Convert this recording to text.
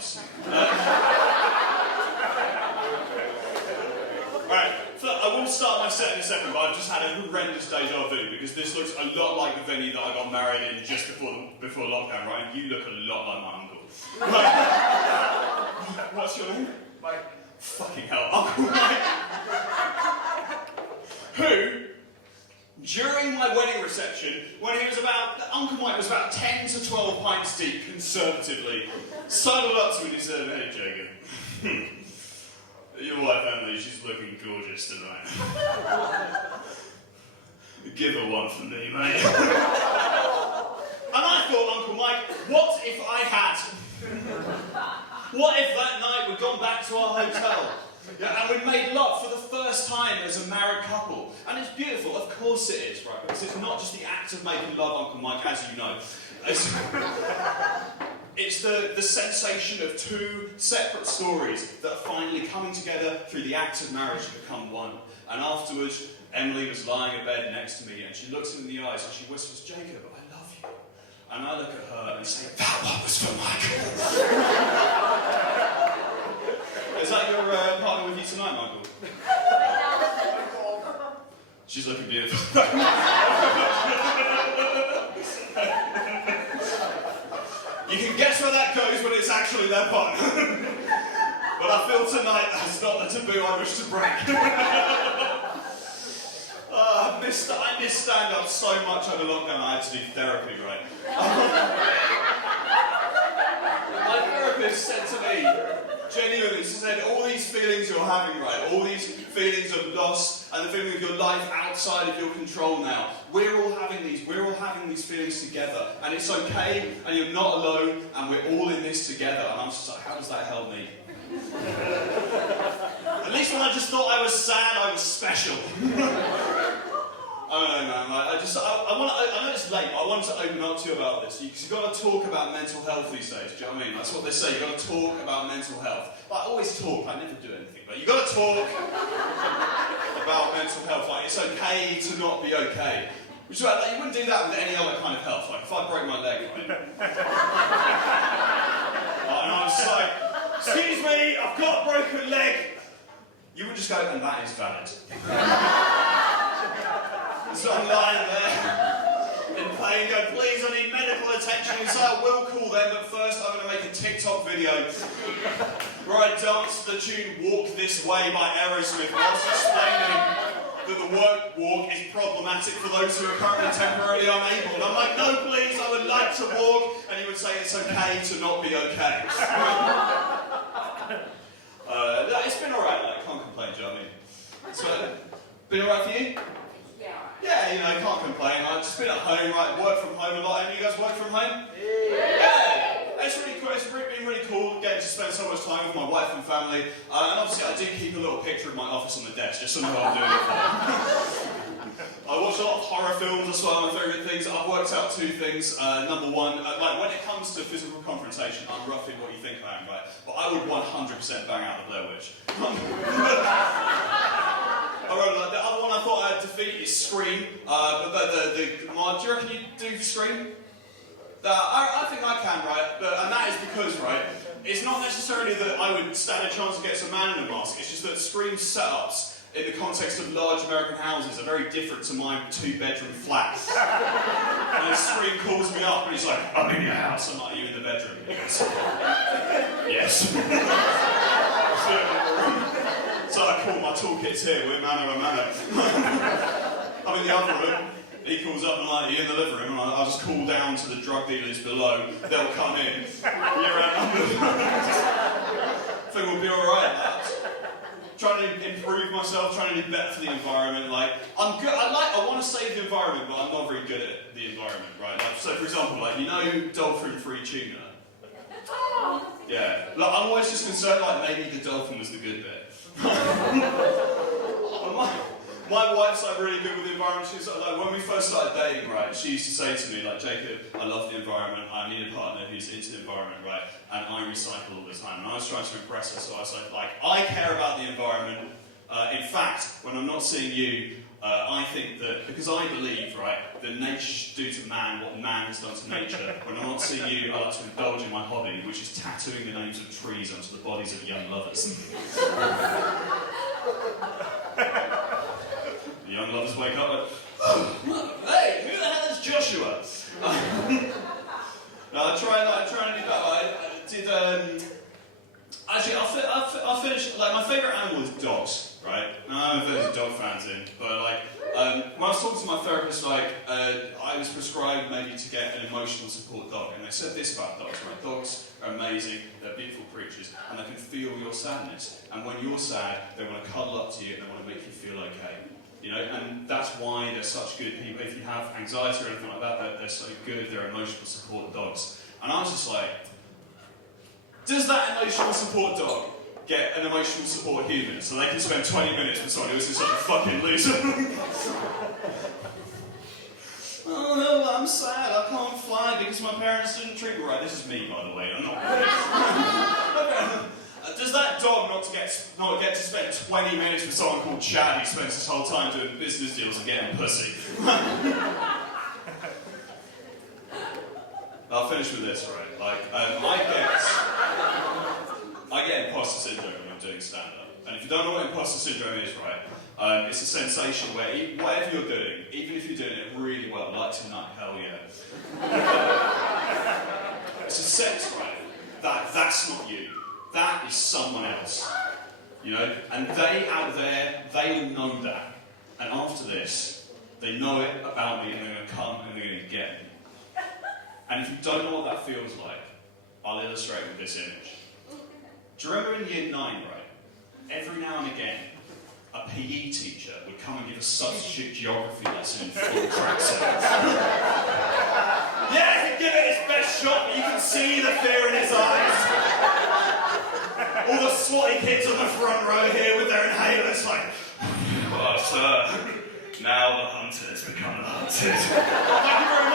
eyes. Right, so I will start my set in a second, but I've just had a horrendous deja vu because this looks a lot like the venue that I got married in just before lockdown, right? And you look a lot like my uncle. Right. What's your name? Mike. Fucking hell, Uncle Mike. Who, during my wedding reception, when Uncle Mike was about 10 to 12 pints deep, conservatively, sidled up to me and he said, "Hey, Jacob. Your wife Emily, she's looking gorgeous tonight. Give her one for me, mate." And I thought, Uncle Mike, what if I had? What if that night we'd gone back to our hotel? Yeah, and we'd made love for the first time as a married couple. And it's beautiful, of course it is, right? Because it's not just the act of making love, Uncle Mike, as you know. It's the sensation of two separate stories that are finally coming together through the act of marriage to become one. And afterwards, Emily was lying in bed next to me, and she looks him in the eyes and she whispers, "Jacob, I love you." And I look at her and say, "That one was for Michael." Is that your partner with you tonight, Michael? She's looking beautiful. You can guess where that goes when it's actually their partner. But I feel tonight that's not the taboo I wish to break. I missed stand-up so much over lockdown I had to do therapy, right? My therapist said to me, genuinely, she said, all these feelings you're having, right, all these feelings of loss and the feeling of your life outside of your control now, we're all having these feelings together, and it's okay, and you're not alone, and we're all in this together. And I'm just like, how does that help me? At least when I just thought I was sad, I was special. I don't know, man. I know it's late, but I wanted to open up to you about this, because you've got to talk about mental health these days. Do you know what I mean? That's what they say. You've got to talk about mental health. Like, I always talk. I never do anything. But you've got to talk about mental health. Like, it's okay to not be okay. Which is like, you wouldn't do that with any other kind of health. Like, if I broke my leg, right? And I was like, "Excuse me, I've got a broken leg." You would just go, "And that is valid." So I'm lying there in pain, go, "Please, I need medical attention." And so I will call them, but first I'm going to make a TikTok video where I dance to the tune "Walk This Way" by Aerosmith, whilst explaining that the word walk is problematic for those who are currently temporarily unable. And I'm like, "No, please, I would like to walk." And he would say, "It's okay to not be okay." It's been alright, like, I can't complain, do you know what I mean? It's been alright for you? Yeah, you know, can't complain. I've just been at home, right, work from home a lot. Any of you guys work from home? Yeah! It's really cool. It's been really cool getting to spend so much time with my wife and family. And obviously I do keep a little picture of my office on the desk, just so I know what I'm doing it for. I watch a lot of horror films, that's one of my favourite things. I've worked out two things. Number one, like when it comes to physical confrontation, I'm roughly what you think I am, right? But I would 100% bang out the Blair Witch. I wrote, like, the other one I thought I'd defeat is Scream. Do you reckon you do Scream? I think I can, right? And that is because, right, it's not necessarily that I would stand a chance against a man in a mask. It's just that Scream's setups in the context of large American houses are very different to my two-bedroom flat. And then Scream calls me up and he's like, "I'm in your house." I'm like, "Are you in the bedroom?" He goes, "Yes." So I call, "My toolkit's here, we're mano a mano." I'm in the other room, he calls up and I'm like, "Are you in the living room?" And I just call down to the drug dealers below, they'll come in. You're outnumbered. I think we'll be alright, lads. Trying to improve myself, trying to do better for the environment. Like, I'm good. I want to save the environment, but I'm not very good at the environment, right? Like, so for example, like, you know, dolphin-free tuna. Yeah. Like, I'm always just concerned, like, maybe the dolphin was the good bit. My wife's like really good with the environment. She's like, when we first started dating, right, she used to say to me, like, "Jacob, I love the environment. I need a partner who's into the environment, right? And I recycle all the time." And I was trying to impress her, so I was like, "I care about the environment. In fact, when I'm not seeing you, I think that, because I believe, right, that nature should do to man what man has done to nature. When I want to see you, I like to indulge in my hobby, which is tattooing the names of trees onto the bodies of young lovers. The young lovers wake up like, oh, hey, who the hell is Joshua? No, I'm trying to do better. I did, actually, I'll finish, like, my favourite animal is dogs, right? I don't know if there's dog fans in, but, like, when I was talking to my therapist, like, I was prescribed maybe to get an emotional support dog, and they said this about dogs, right? Dogs are amazing, they're beautiful creatures, and they can feel your sadness. And when you're sad, they want to cuddle up to you and they want to make you feel okay. You know, and that's why they're such good people. If you have anxiety or anything like that, they're so good, they're emotional support dogs. And I was just like, does that emotional support dog get an emotional support human so they can spend 20 minutes with someone who isn't such a fucking loser? Oh no, I'm sad, I can't fly because my parents didn't treat me right. This is me, by the way, I'm not Does that dog not get to spend 20 minutes with someone called Chad who spends his whole time doing business deals and getting pussy? I'll finish with this, right? Like, I get imposter syndrome when I'm doing stand-up. And if you don't know what imposter syndrome is, right, it's a sensation where whatever you're doing, even if you're doing it really well, like tonight, hell yeah. It's a sense, right, that's not you. That is someone else, you know? And they out there, they all know that. And after this, they know it about me and they're going to come and they're going to get me. And if you don't know what that feels like, I'll illustrate with this image. Do you remember in year 9, right? Every now and again, a PE teacher would come and give a substitute geography lesson in full tracksuit. Yeah, he'd give it his best shot, but you can see the fear in his eyes. All the swatty kids on the front row here with their inhalers like, oh, sir, now the hunters become the hunted. Thank you very much.